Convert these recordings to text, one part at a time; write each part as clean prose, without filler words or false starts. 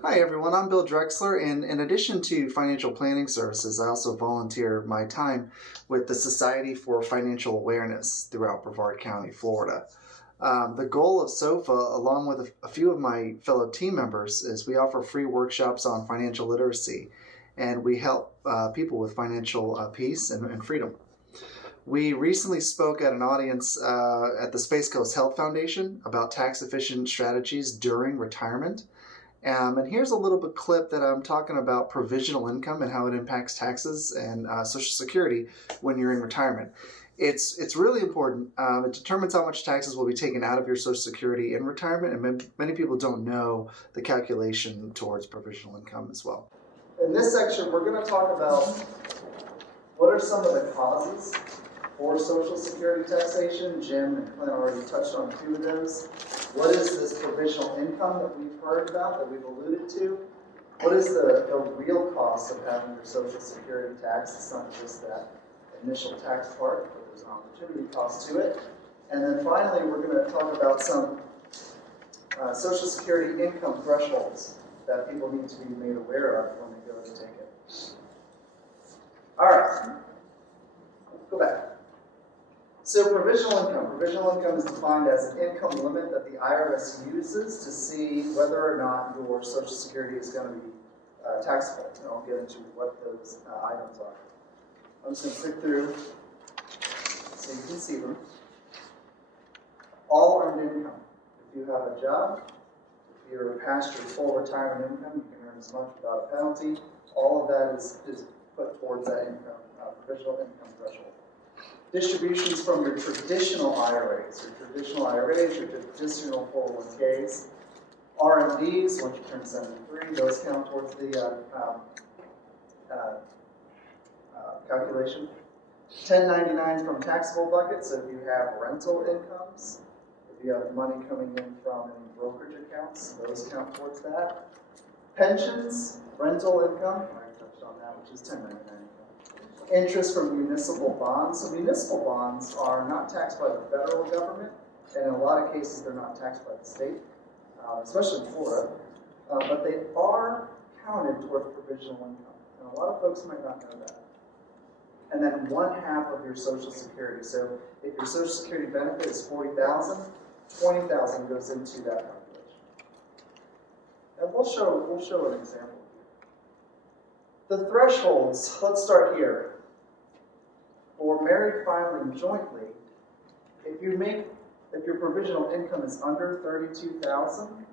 Hi everyone, I'm Bill Drexler, and in addition to financial planning services, I also volunteer my time with the Society for Financial Awareness throughout Brevard County, Florida. The goal of SOFA, along with a few of my fellow team members, is we offer free workshops on financial literacy, and we help people with financial peace and freedom. We recently spoke at an audience at the Space Coast Health Foundation about tax efficient strategies during retirement. And here's a little bit clip that I'm talking about provisional income and how it impacts taxes and Social Security when you're in retirement. It's really important. It determines how much taxes will be taken out of your Social Security in retirement, and many people don't know the calculation towards provisional income as well. In this section, we're going to talk about what are some of the causes for Social Security taxation. Jim and Clint already touched on two of those. What is this provisional income that we've heard about, that we've alluded to? What is the real cost of having your Social Security tax? It's not just that initial tax part, but there's an opportunity cost to it. And then finally, we're going to talk about some Social Security income thresholds that people need to be made aware of when they go to take it. All right, go back. So provisional income is defined as an income limit that the IRS uses to see whether or not your Social Security is going to be taxable. And I'll get into what those items are. I'm just going to click through so you can see them. All earned income. If you have a job, if you're past your full retirement income, you can earn as much without a penalty. All of that is put towards that income, provisional income threshold. Distributions from your traditional IRAs, your traditional 401ks, RMDs, once you turn 73, those count towards the calculation. 1099s from taxable buckets, so if you have rental incomes, if you have money coming in from any brokerage accounts, those count towards that. Pensions, rental income, I already touched on that, which is 1099 income. Interest from municipal bonds. So municipal bonds are not taxed by the federal government, and in a lot of cases they're not taxed by the state, especially in Florida, but they are counted towards provisional income. And a lot of folks might not know that. And then 1/2 of your Social Security. So if your Social Security benefit is $40,000, $20,000 goes into that calculation. And we'll show an example here. The thresholds. Let's start here. For married filing jointly, if your provisional income is under $32,000,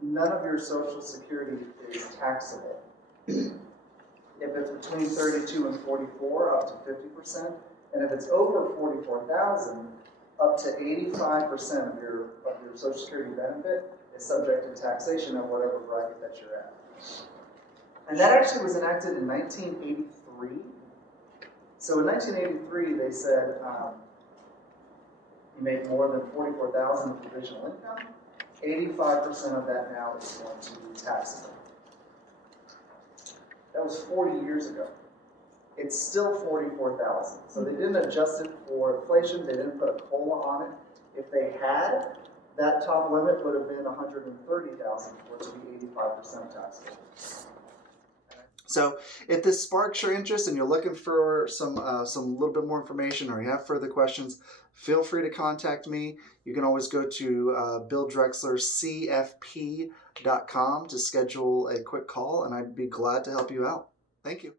none of your Social Security is taxable. If it's between 32 and 44, up to 50%, and if it's over 44,000, up to 85% of your Social Security benefit is subject to taxation of whatever bracket that you're at. And that actually was enacted in 1983. So in 1983, they said you make more than $44,000 in provisional income, 85% of that now is going to be taxable. That was 40 years ago. It's still $44,000. So they didn't adjust it for inflation. They didn't put a COLA on it. If they had, that top limit would have been $130,000 for it to be 85% taxable. So if this sparks your interest and you're looking for some little bit more information, or you have further questions, feel free to contact me. You can always go to BillDrexlerCFP.com to schedule a quick call, and I'd be glad to help you out. Thank you.